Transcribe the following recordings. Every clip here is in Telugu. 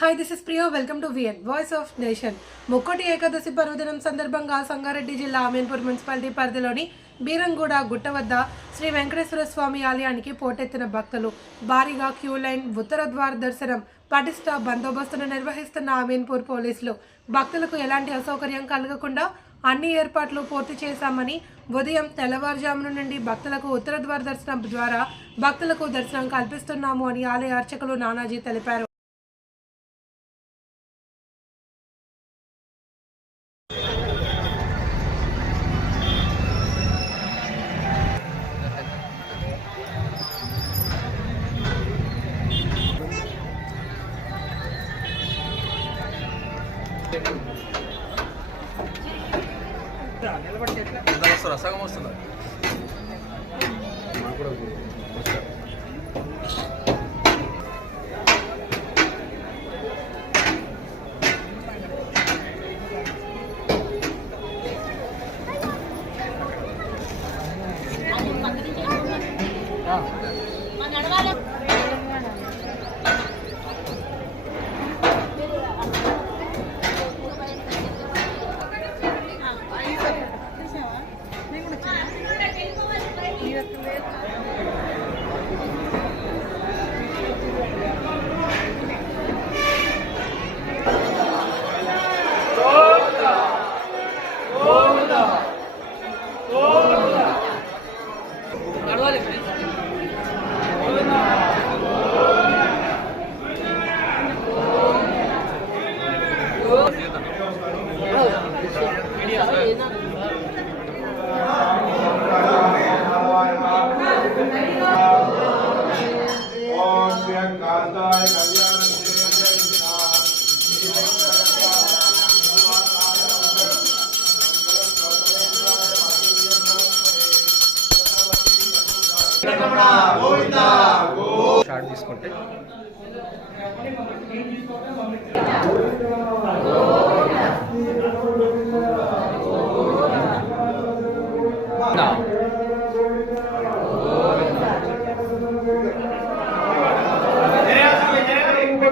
Hi this is Priyo welcome to VN voice of nation Mukkoti Ekadashi పర్వదినం సందర్భంగా సంగారెడ్డి జిల్లా అమీన్పూర్ మున్సిపాలిటీ పరిధిలోని బీరంగూడ గుట్ట వద్ద శ్రీ వెంకటేశ్వర స్వామి ఆలయానికి పోటెత్తిన భక్తులు. భారీగా క్యూ లైన్ ఉత్తర ద్వార దర్శనం పటిష్ట బందోబస్తును నిర్వహిస్తున్న అమీన్పూర్ పోలీసులు భక్తులకు ఎలాంటి అసౌకర్యం కలగకుండా అన్ని ఏర్పాట్లు పూర్తి చేశామని ఉదయం తెల్లవారుజామున నుండి భక్తులకు ఉత్తర ద్వార దర్శనం ద్వారా భక్తులకు దర్శనం కల్పిస్తున్నాము అని ఆలయ అర్చకులు నానాజీ తెలిపారు. ఎంత వస్తుందా? సగం వస్తుందా? with షార్ట్ తీసుకుంటే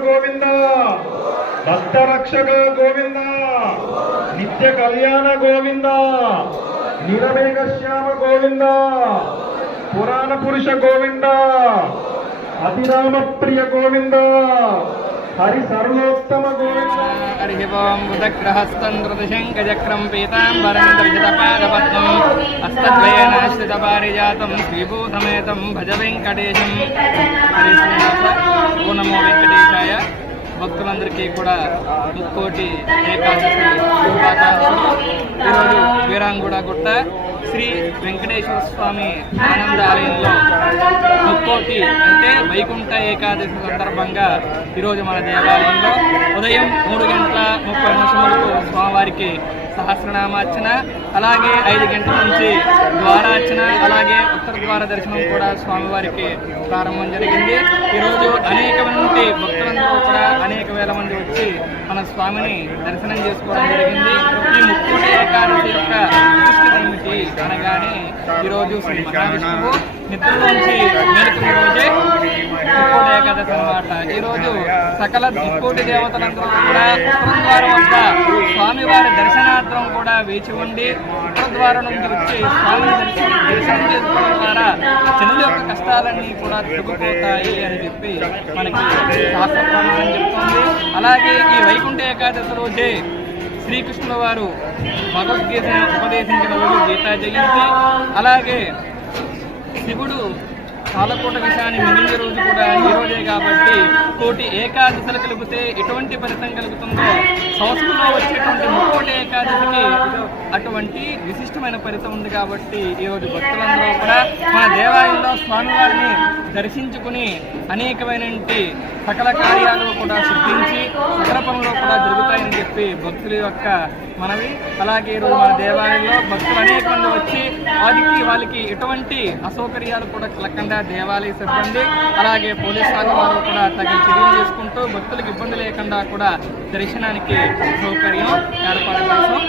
గోవింద. భక్త రక్షక గోవింద నిత్య కళ్యాణ గోవింద నిరమేఘ శ్యామ గోవింద. పురాణ పురుష గోవింద అతిరామ ప్రియ గోవింద హరి సర్వోత్తమ గోవింద. హరి ఓం శ్రీభూతమేతం భజ వెంకటేశం. హరి శ్రీనివాస ఓ నమో భక్తులందరికీ కూడా ముక్కోటి ఏకాదశి ఈరోజు వీరాంగూడ గుట్ట శ్రీ వెంకటేశ్వర స్వామి ఆనంద ఆలయంలో ముక్కోటి అంటే వైకుంఠ ఏకాదశి సందర్భంగా ఈరోజు మన దేవాలయంలో ఉదయం మూడు గంటల ముప్పై వారికి సహస్రనామార్చన అలాగే ఐదు గంటల నుంచి ద్వారార్చన అలాగే ఉత్తర ద్వార దర్శనం కూడా స్వామివారికి ప్రారంభం జరిగింది. ఈరోజు అనేక మంది భక్తులందరూ కూడా అనేక వేల మంది వచ్చి మన స్వామిని దర్శనం చేసుకోవడం జరిగింది. ఈ ముక్కు ఏకాదశి యొక్క అనగానే ఈరోజు శ్రీ మహావిష్ణువు నిద్రలోంచి మేలుకున్న రోజే ముక్కోటి ఏకాదశి అన్నమాట. ఈరోజు సకల దిక్కోటి దేవతలందరూ కూడా ఉత్తర ద్వారం వద్ద స్వామివారి దర్శనార్థం కూడా వేచి ఉండి ఉత్తర ద్వారం నుండి వచ్చి స్వామిని దర్శనం దర్శనం చేసుకోవడం ద్వారా జనుల యొక్క కష్టాలన్నీ కూడా తొలగిపోతాయి అని చెప్పి మనకి శాస్త్ర ప్రమాణం చెప్తుంది. అలాగే ఈ వైకుంఠ ఏకాదశి రోజే శ్రీకృష్ణుల వారు భగవద్గీత ఉపదేశించిన రోజు గీతా జయంతి అలాగే శివుడు చాలకూట విషయాన్ని మిగిలిన రోజు కూడా ఈ రోజే కాబట్టి కోటి ఏకాదశలు కలిగితే ఎటువంటి ఫలితం కలుగుతుందో సంవత్సరంలో వచ్చేటువంటి ముక్కోటి ఏకాదశికి అటువంటి విశిష్టమైన ఫలితం ఉంది కాబట్టి ఈరోజు భక్తులందరూ కూడా మన దేవాలయంలో స్వామివారిని దర్శించుకుని అనేకమైన సకల కార్యాలు కూడా సిద్ధించి సకల పనులు కూడా జరుగుతాయని చెప్పి భక్తుల యొక్క మనవి. అలాగే ఈరోజు మన దేవాలయంలో భక్తులు అనేక మంది వచ్చి వారికి వాళ్ళకి ఎటువంటి అసౌకర్యాలు కూడా కలగకుండా దేవాలయ సిబ్బంది అలాగే పోలీస్ శాఖ వారు కూడా తగిన చర్యలు చేసుకుంటూ భక్తులకు ఇబ్బంది లేకుండా కూడా దర్శనానికి సౌకర్యం ఏర్పాటు చేసాం